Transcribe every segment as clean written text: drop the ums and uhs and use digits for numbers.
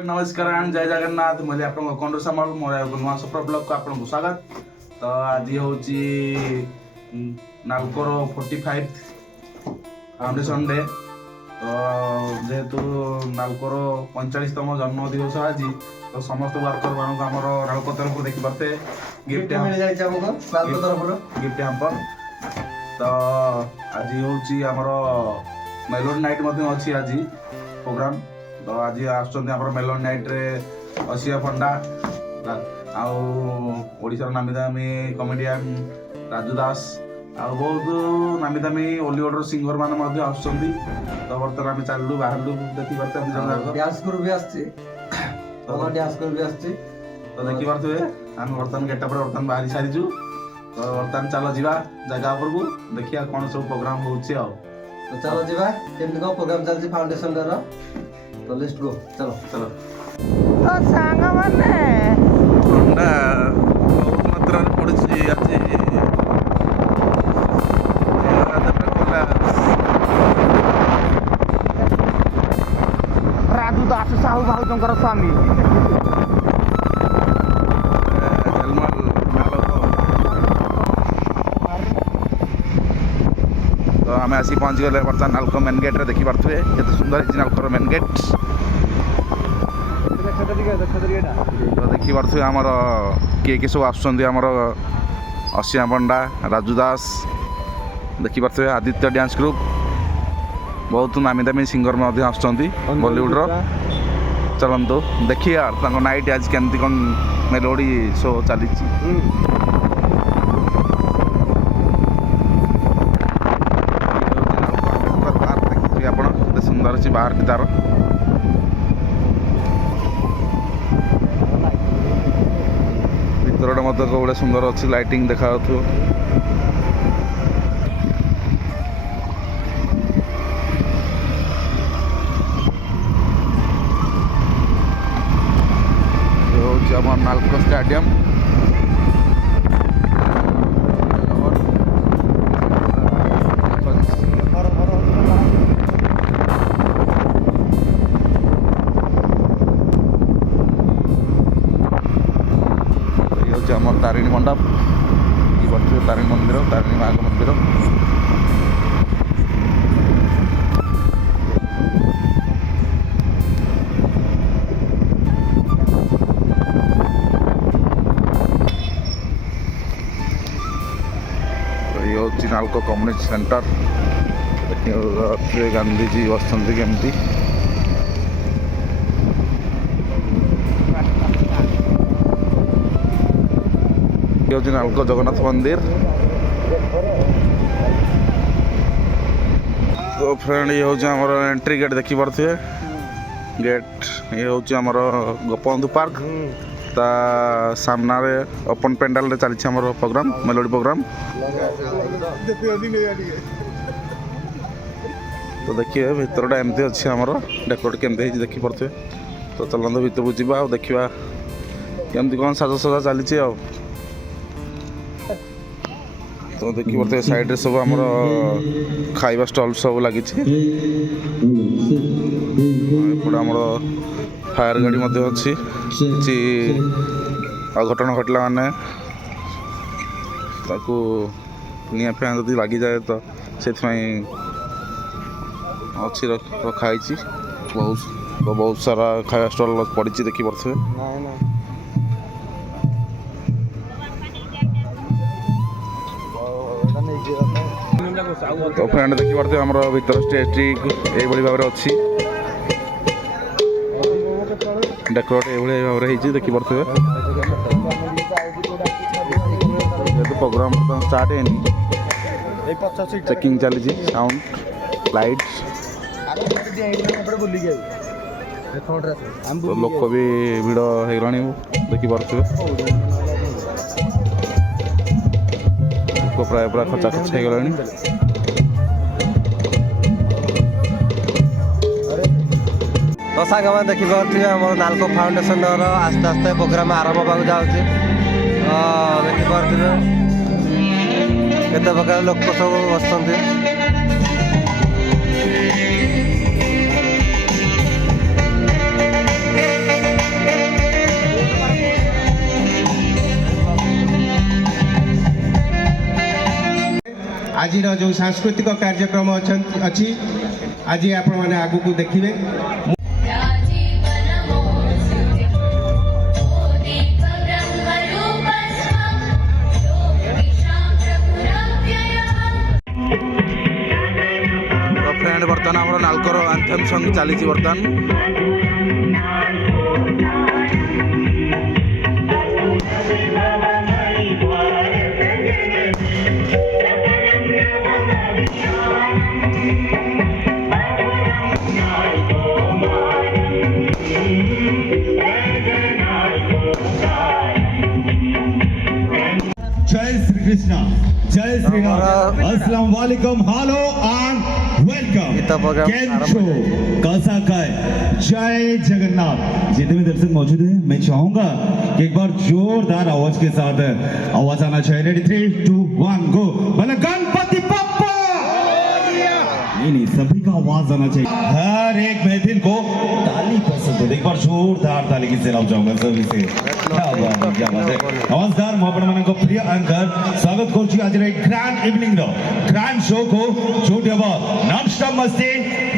नमस्कार जय जगन्नाथ मुझे आप कंडर सामल मोर नुआ सफर ब्लॉग को आपको स्वागत। तो आज हूँ नालकोर 45 फाउंडेशन डे। तो जेहेतु नालकोर 45तम जन्म दिवस आज तो समस्त वर्कर मान नालको तरफ देखी पारे गिफ्ट गिफ्ट हैम्पर। तो आज हूँ आमर मेलोडी नाइट अच्छी आज प्रोग्राम। तो आज आसर मेलोडी नाइट रे असिया पंडा आशार नामी दामी कमेडियन राजू दास आ बहुत नामी दामी बॉलीवुड सिंगर मान आस। तो बर्तमान आम चलू बाहर देखी पारे तो देखी पारे आम बर्तमान गेटा पर बर्तमान बाहरी सारीचु। तो बर्तमान चल जा जगह उपरकू देखिए कौन सब प्रोग्राम हो चलो जी केमती कौन प्रोग्राम चलती फाउंडेशन डे तो लेट्स गो चलो चलो। तो सांग माने ठंडा बहुत मात्रा पड़ी आज राजू दास साहू भाउजंकर स्वामी तो आम आसी पहुँच गले बर्तमान नालको मेन गेट रे देखी पारे ये सुंदर है नालकोर मेन गेट। तो देखी पारे आमर किए सब आसमर असिया पंडा राजू दास देखी पारे आदित्य डांस ग्रुप बहुत नामी दामी सिंगर आस बॉलीवुड चलतु देखिए नाइट आज केमती कौन मेलोडी शो चली सुंदर अच्छी बाहर की तार भर मत कौड़े सुंदर अच्छी लाइटिंग देखा नालको स्टेडियम। आम तारिणी मंडप ये तारिणी मंदिर तारिणी माँ का मंदिर। तो ये हूँ नालको कम्युनिटी सेंटर देखिए गांधी जी बसती केमती नालको जगन्नाथ मंदिर। तो फ्रेंड ये हूँ आमर एंट्री गेट देखी पारे गेट ये हूँ आमर गोपबंधु पार्क ता सामना रे ओपन पेंडाल रे चली प्रोग्राम मेलोडी प्रोग्राम। तो देखिए भितरटा एमती अच्छी आमर डेकोरेट केमती देखी पारे। तो चलते भितर को जावा देखा केमती कौन साजसजा चली। तो देखी पारे साइड सब आम खाइबा स्टल सब लगी आम फायर गाड़ी अच्छी किसी अघटन घटला माने निआ फैन जब लगी जाए तो से अच्छी रखाई बहुत सारा खाଇବା स्टल पड़ी देखी पारे। तो फ्रेंड देखी पारे आम भर स्टेज ये भाव में अच्छी डेकोरेट ये भाव में देखी पारे। जेहतु प्रोग्राम स्टार्ट है चेकिंग चली साउंड लाइट तो लोक भी भिड़ होगा देखी पारे प्राय पूरा खचा खच हो गला। तो सांग मैंने देखी पारे आम नालको फाउंडेशन आस्ते आस्ते प्रोग्राम आरंभ होगा जाऊँगी। देखी पारे केते प्रकार लोक सब बस आज जो सांस्कृतिक कार्यक्रम अच्छी आज आपण मैंने आगु को देखिए फ्रेंड बर्तमान आम नालकर आंथेम सॉन्ग चली बर्तमान जय श्री कृष्ण जय श्री राम अस्सलाम वालेकुम hello and welcome Geeta program केम छो कैसा काय जय जगन्नाथ जितने भी दर्शक मौजूद हैं मैं चाहूंगा कि एक बार जोरदार आवाज के साथ आवाज आना चाहिए रेडी 3 2 1 गो भले गणपति बप्पा नहीं सभी का आवाज आना चाहिए हर एक महफिल को ताली पसंद है एक बार जोरदार ताली की से चाहूंगा सभी से क्या बात है नमस्कार मैं आपण मानको प्रिय एंकर स्वागत करछि आज रे ग्रैंड इवनिंग रो ग्रैंड शो को जोटी हबो नॉन स्टॉप मस्ती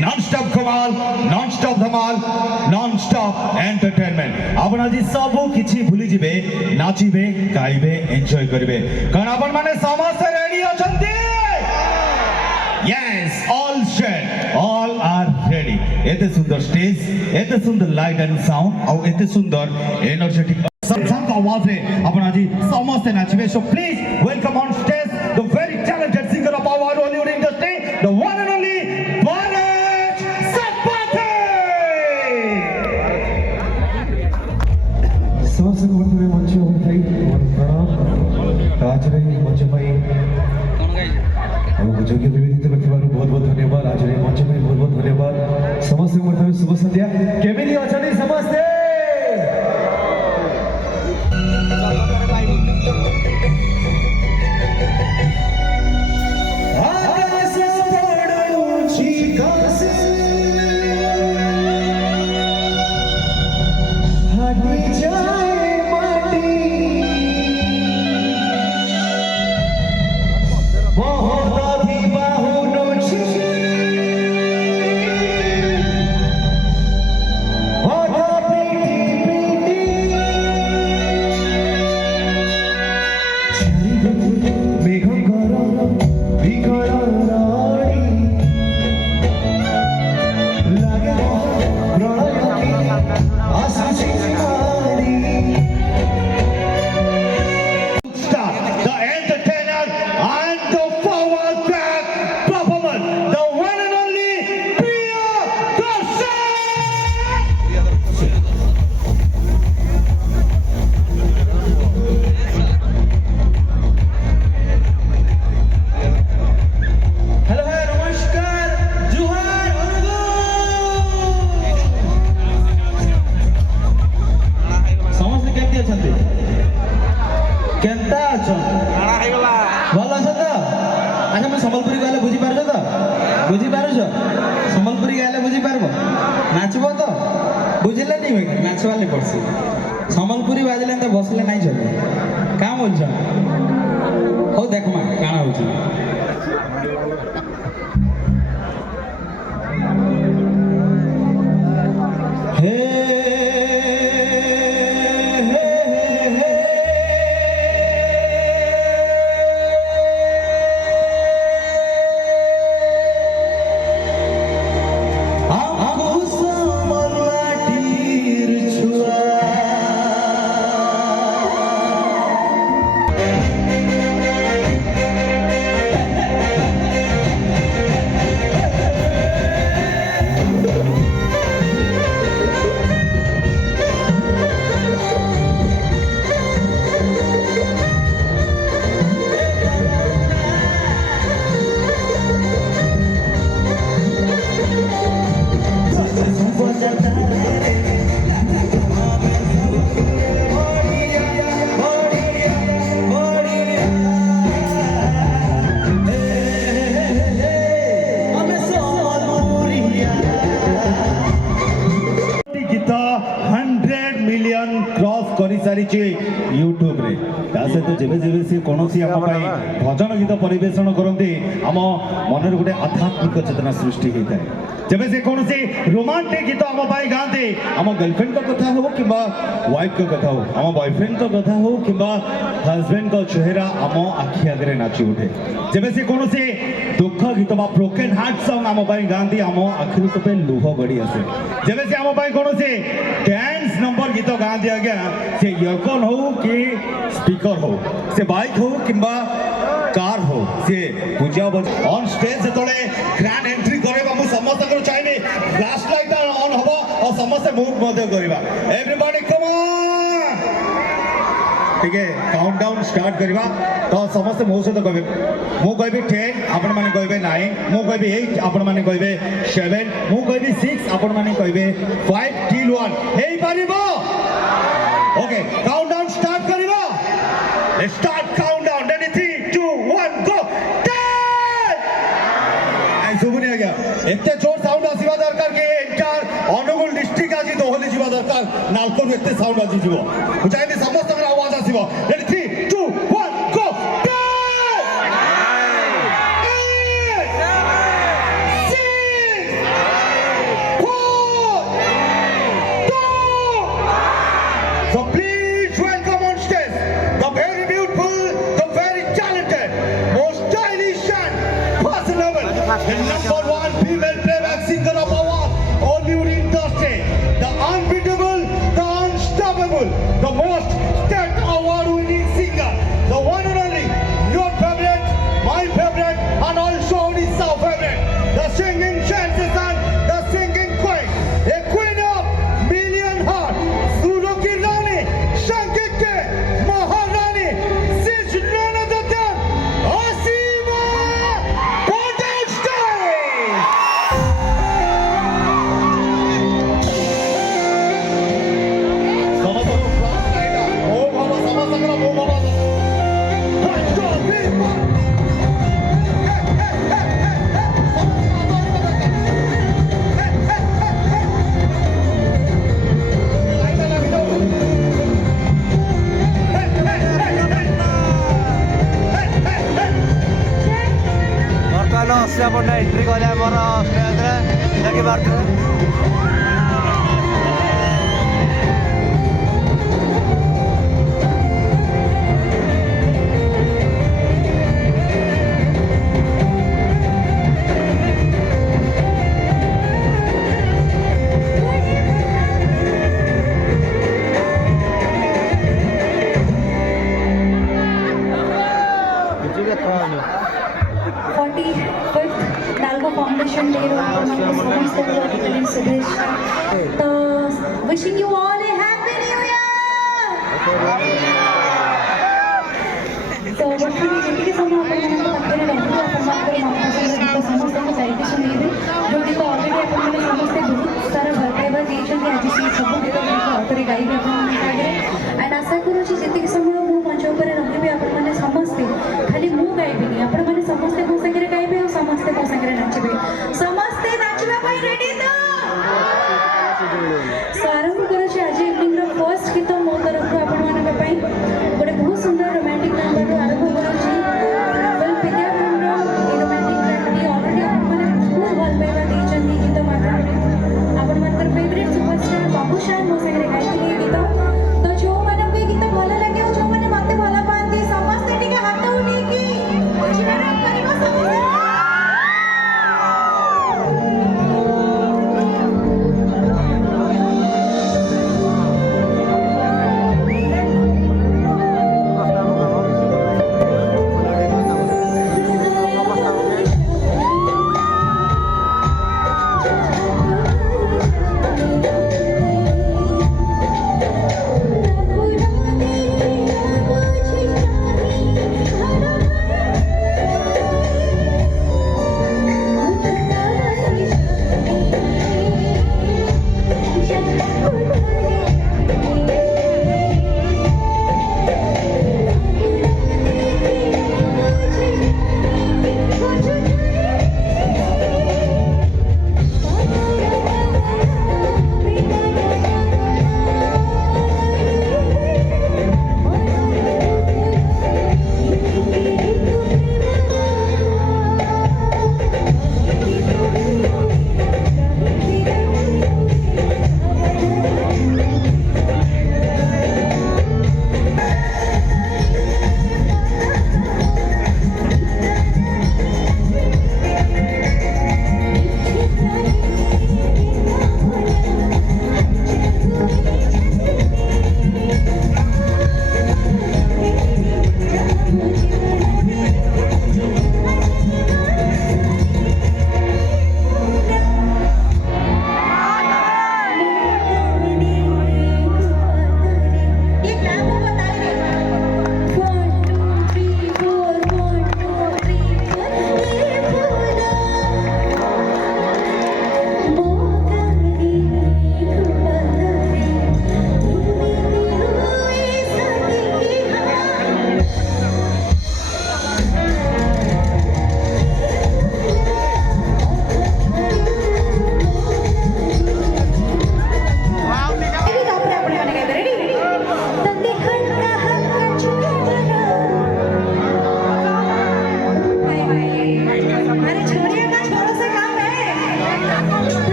नॉन स्टॉप कमाल नॉन स्टॉप धमाल नॉन स्टॉप एंटरटेनमेंट आपण आज सब किछि भूली जिवे नाचिबे गाइबे एन्जॉय करबे कारण आपण माने समस्त ready अछंती Yes, all set, all are ready. एते सुंदर स्टेज, एते सुंदर लाइट एंड साउंड, और एते सुंदर एनर्जेटिक संगीत आवाज है अपन आज समस्त नाचिबे. So please welcome on stage the very talented singer of our Hollywood industry, the one and only Bharat Satpathy. समस्त गुरुदेव मंच होई प्रणाम राजरे मंच भाई और जोग्य विविधता प्रतिभार बहुत बहुत धन्यवाद आज रे मंच में बहुत बहुत धन्यवाद समस्त गुरुदेव शुभ संध्या केमिति अछनी समस्त सम्बलपुरी बाजले तो बसले नहीं चले क्या बोल हो देख मा काना जेबे जेबे से कोनोसी आम पाई भजन गीत परिवेषण करते आम मन गोटे आध्यात्मिक चेतना सृष्टि होता है जब से कौन से रोमांटिक गीत आम पाई गाते आम गर्लफ्रेंड का कथा हो कि वाइफ का कथा हो आम बॉयफ्रेंड का कथा हो कि हस्बैंड का चेहरा आम आखि आगे नाची उठे जब से कौन से दुख गीत ब्रोकेन हार्ट सॉन्ग आम पाई गाती आम आखिर तो लुह गड़ी आसे जब से आम पाई कौन से डांस नंबर गीत गाती आज्ञा से इयरफोन हो कि स्पीकर हो से बाइक हो कि कार हो से पूजा ऑन स्टेज जो ग्रैंड एंट्री करेगा मु समस्त को चाहिए फ्लैश लाइट ऑन हबो और समस्त मूव मध्य करबा एवरीबॉडी कम ऑन ठीक है काउंटडाउन स्टार्ट करबा तो समस्त मो सहित कहबे मु कहबी 10 आपण माने कहबे 9 मु कहबी 8 आपण माने कहबे 7 मु कहबी 6 आपण माने कहबे 5 till 1 हेई पारिबो ओके काउंटडाउन स्टार्ट करबा लेट्स स्टार्ट काउंटडाउन रेडी 3 2 1 गो 10 आई सुबुनी आ गया एते जोर साउंड आसीबा दरकार के एंटायर अनुगुल डिस्ट्रिक्ट आजी दोहली जीवा दरकार नालको एते साउंड आजी जीवो बुझाइनी समस्त आवाज आसीबो ready 3 2 1 go 10 So please welcome on stage the very beautiful, the very talented, most stylish and personable, the #1 female playback singer of our Hollywood industry, the unbeatable, the unstoppable, the most state award-winning singer, the one and only, your favorite, my favorite, and also Odisha favorite, the singing sensation, the singing queen, a queen of million heart, Suruki Rani, Shankike, Maharani, she's none other than Asima Bondenstein! ବର୍ତ୍ତମାନ Asia Panda entry କଲେ ଆମର ଷ୍ଟେଜ୍ରେ ଦେଖିପାରୁଥିବେ NALCO foundation day तो wishing you all A happy new year तो वर्तमान जेतिके समय अपन पाखरे रहू अपन मनपसंद गीत समस्त सेलिब्रेशन देबे जो गीत ऑलरेडी अपन समस्त बहुत सारा भल पाइबा देछन आज से सब गीत ऑथरे गाइबे अपन आगे एंड आशा करू छी जेतिके समय मु मंच ऊपर रहबे अपन माने समस्त खाली मु गाइबे अपन माने समस्त को संगे गाइबे और समस्त को संगे नाचबे समस्त नाचबा पई रेडी तो आरंभ करू छी आज इवनिंग रो फर्स्ट गीत मो तरफ अपन माने पई गोटे बहुत सुंदर रोमांटिक नंबर रो आरंभ करू छी वेल विद्या रो रोमांटिक ट्रैक ऑलरेडी अपन माने बहुत भल पाइबा देछन गीत माध्यम अपन मानकर फेवरेट सुपरस्टार बाबूशान मो संगे गाइथिले गीत तो जो माने गीत भल लागे जो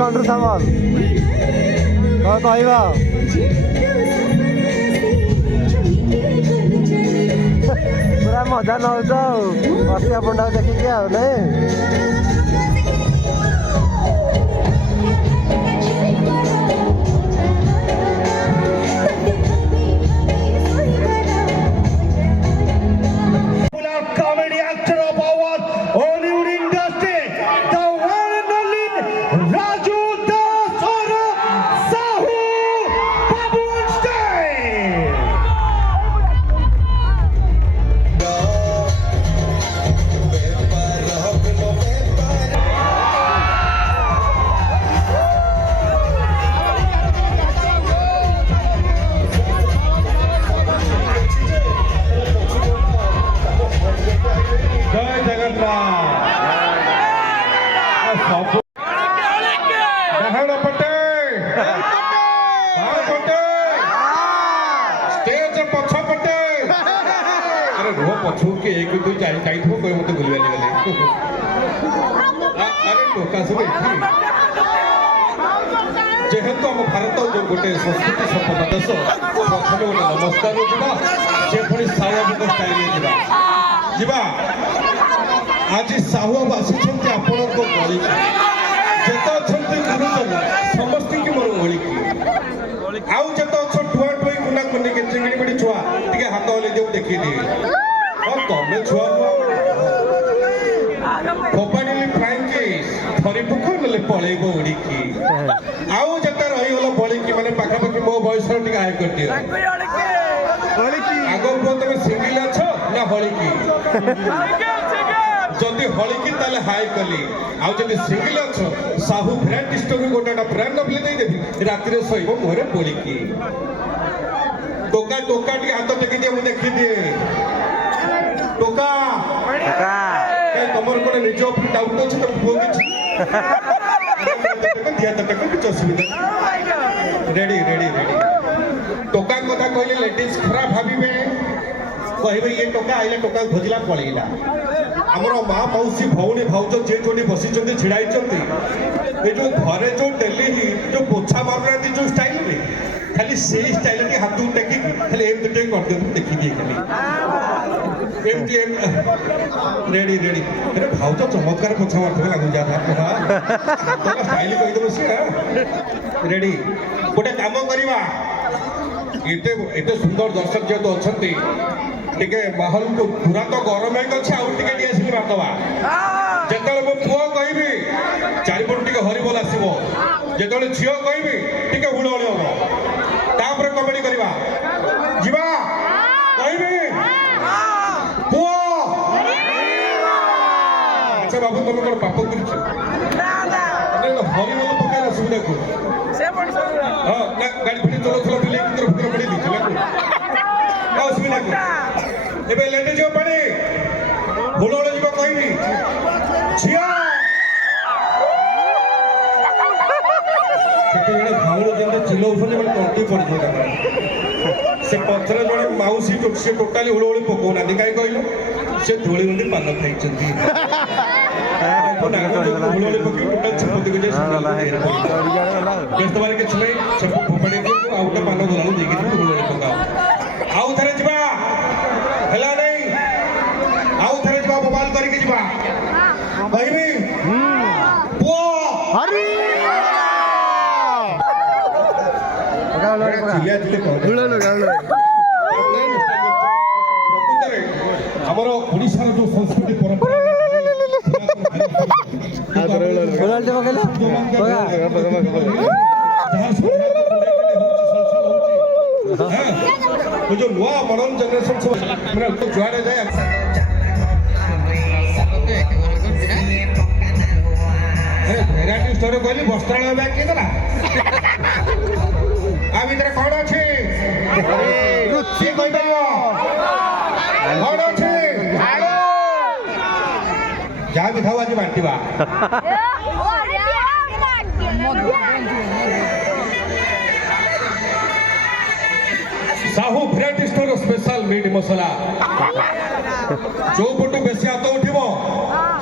କଣ୍ଟ୍ରୁ ସାମଲ କ'ଣ କହିବ ପୁରା ମଜା ନେଉଛ ଆଉ ଅସିଆ ପଣ୍ଡାକୁ ଦେଖିକି ଆଉ ନାଇଁ comedy actor of our Hollywood industry, the one and only Raju Das or Sahu Babu on stage. जय जगन्नाथ डहण पटे पटे स्टेज पछ पटे अरे रो पछू के 1 2 4 काई थो कोई मते भूलवा गले अरे टोका सब जेहेतु हम भारत जो गोटे संस्कृति संपन्न देश प्रथम गोटे नमस्कार जीवा से पुणी स्वाभाविक स्टाइल जीवा आज साहू आसिंट आपण गली जेत अच्छा गुरुजन समस्त की मोर गली आउ जेत अच्छा ठुआ ठुई कुना कुनी के चिंगड़ी बड़ी छुआ टिके हाथ हले देव देखि दिए और तमे छुआ फोपानी फ्रांकिस थरी पुख नले पळेबो उडी की आउ जेत रही होलो बळी की माने पाखा पाखी मो बयस टिके आय कर दियो आगो को तमे सिंगल अछ ना हळी की जदि हळिकी ताले हाई कली आउ जदि सिंगल अछ साहू ब्रांड स्टोर गोटाटा ब्रांड नबले दे देबी राति रे सोइबो मोरे बोलिकी टोका टोका टी हाथ टेकी दे मु देखि दे टोका टोका के तमर कोन निज उपर डाउट अछि त बो किछि दिया त टका किछ असुविधा रेडी रेडी रेडी टोका कथा कहले लेडीज खराब भाबिबे कहबे ये टोका आइले टोका खोजिला पळेइला आमर माँ मौसी भौणी भाउज जे जोड़ी बसी छिड़ाई ये जो घरे जो डेली जो पोछा मारुना जो स्टाइल में खाली से स्टाइल के हाथ टेक खाली एम टे कर देखी दिए खाली रेडी रेडी अरे भाउज चमत्कार पोछा मारते लगू जाता स्टाइल कहीदेव सी रेडी गोटे काम करवा एते सुंदर दर्शक जेहेतु अच्छा टिके माहौल को पूरा तो गरम है अच्छे आउ टिके टी आसी बातवा जेतले मो पुओ कहबी चारिपट टिके हरिबोल आसीबो जेतले झियो कहबी टिके हुड़ोली होबो तापर कमेडी करबा जीवा कहबी पुओ अच्छा बाबू तुम कोन पाप करछ ना ना हरिबोल पकाला सुविधा को से पड़ हां ना गाड़ी फिर चलो चलो बिले की तरफ पड़ी दी चला को सुविधा को एबे लेटे जो पड़े हुड़ोली जीवा कहबी झिया जड़े भाउड़ जब चिलौने मैंने तंटी पड़ जाए से पथर जड़े मौसी से टोटाली हुड़ोली पकौना कहीं कहल से धूली गुंडी पान खाई हुड़ोली पकड़ टोटाल छपति व्यस्तबार किसी नहीं छप फोपाड़ी दिए आउ गोटे पान गला देखिए हुड़ोली पकाओ आउ थे जा है नहीं आउ थे जा मोबाइल करके जा कहबी पुओ ଆମର ଓଡ଼ିଶାର ଯୋଉ ସଂସ୍କୃତି ପରମ୍ପରା जो ନୂଆ ମଡର୍ନ ଜେନେରେସନ ସବୁ ମାନେ ଯୁଆଡେ ଯାଏ ଭେରାଇଟି ଷ୍ଟୋରି କହିଲି ବସ୍ତ୍ରାଳୟ ବ୍ୟାଗ କିଏ ଦେଲା आ भितर कौन अच्छे रुचि कहପାରିବ कौन अच्छे ଯାହା ବି ଥାଉ ଆଜି ବାଣ୍ଟିବା Sahu variety store special meat masala जो पटू बेसी हाथ उठिब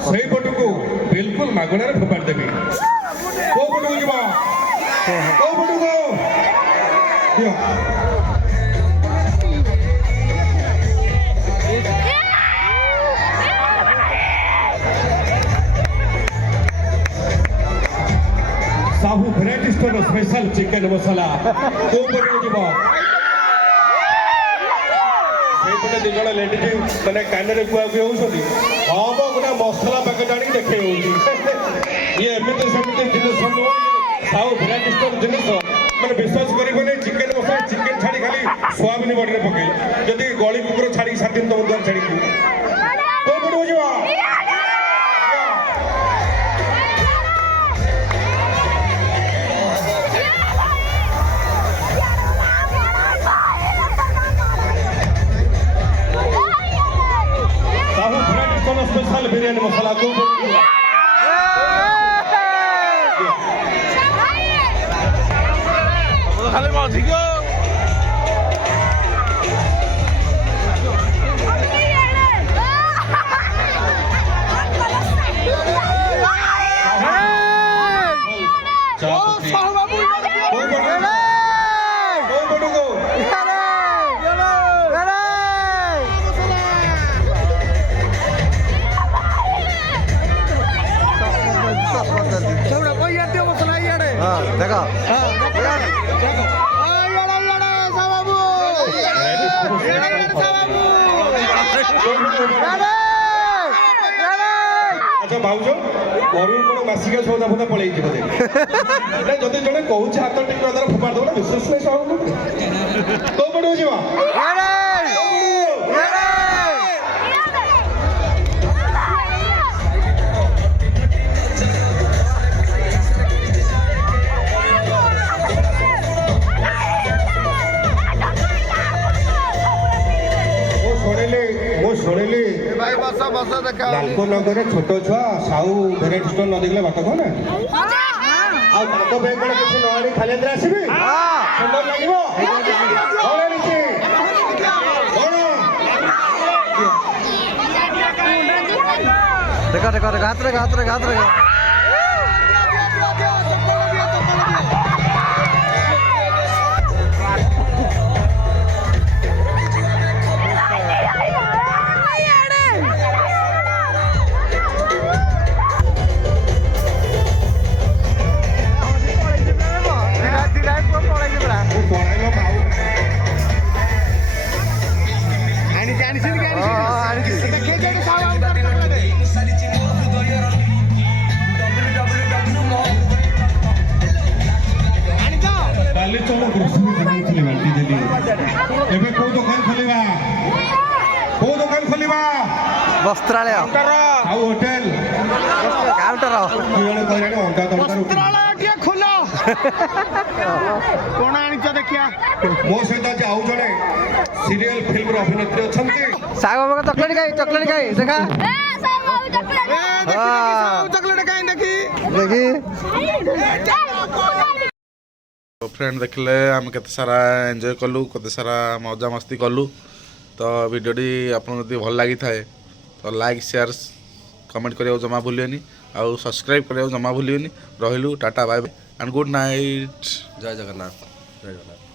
से पटू को बिल्कुल मागणार फोपाड़ देवी को ପଟକୁ ଯିବ କୋଉ ପଟକୁ ଦିଅ Sahu variety store special chicken मसला को पटको ଯିବ ସେଇପଟେ ଦୁଇ ଜଣ ଲେଡିଜ୍ ମାନେ କାନରେ କୁଆକୁଇ ହେଉଛନ୍ତି ହଁ ମ ଗୋଟେ ମସଲା ପ୍ୟାକେଟ୍ ଆଣିକି ଦେଖେଇ ହେଉଛି ଇଏ ଏମିତି ସେମିତି ଜିନିଷ ନୁହଁ ସାହୁ ଭେରାଇଟି ଷ୍ଟୋର ଜିନିଷ ମାନେ ବିଶ୍ୱାସ କରିବନି ଚିକେନ ମସଲା ଚିକେନ ଛାଡ଼ି ଖାଲି ସୋୟାବିନ ବଡ଼ିରେ ପକେଇ ଯଦି ଗଳି କୁକୁର ଛାଡ଼ିକି 7 ଦିନ ତମ ଦ୍ୱାରା ଛାଡ଼ିକି କୋଉ ପଟକୁ ଯିବ Sahu variety store special biryani मसला को ଖାଲି ଅଧିକ देखो अच्छा भाउज घर कौन मासिका सौदा फौदा पलैची बोधे जदि जड़े कहूँ हाथ टिक फोपाड़ दब विश्वास नहीं सब कौ पटू जा ଶୁଣିଲି ଲାଲକୋ ନଗରରେ ଛୋଟ ଛୁଆ ସାହୁ ଭେରାଇଟି ଷ୍ଟୋର ନ ଦେଖିଲେ ବାଟ କହ ନା ଆଉ ତାଙ୍କ ପାଇଁ କଣ କିଛି ନ ଆଣି ଖାଲି ହାତରେ ଆସିବି ସୁନ୍ଦର ଲାଗିବ କଣ ଆଣିଛି देखो देखो हाथ रे हाथ रे हाथ रे କାଲି ଚଲ ଗ୍ରୋସରୀ ଦେଖୁଥିଲି ବାଣ୍ଟି ଦେଲି ଏବେ କୋଉ ଦୋକାନ ଖୋଲିବା वस्त्रालय ଆଉ ହୋଟେଲ काउंटर ଜଣେ କହିଲାଣି ଅଣ୍ଡା ତରକାରୀ ଖୋଲ କଣ ଆଣିଛ ଦେଖିଆ ମୋ ସହିତ ଆଜି ଆଉ ଜଣେ ସିରିଏଲ ଫିଲ୍ମର ଅଭିନେତ୍ରୀ ଅଛନ୍ତି साग बाबा का चॉकलेट खाई देखा ଚକଲେଟ କାଇଁ ଦେଖି देखी तो फ्रेंड देखले आम केते सारा एंजॉय कलु केते सारा मजा मस्ती कलु तो वीडियोटी आपन जदि भल लगी थाए तो लाइक शेयर कमेंट करियो जमा भूलियनी आउ सब्सक्राइब करियो जमा भूलियनी रहिलु tata bye bye and good night जय जगन्नाथ जय जगन्नाथ।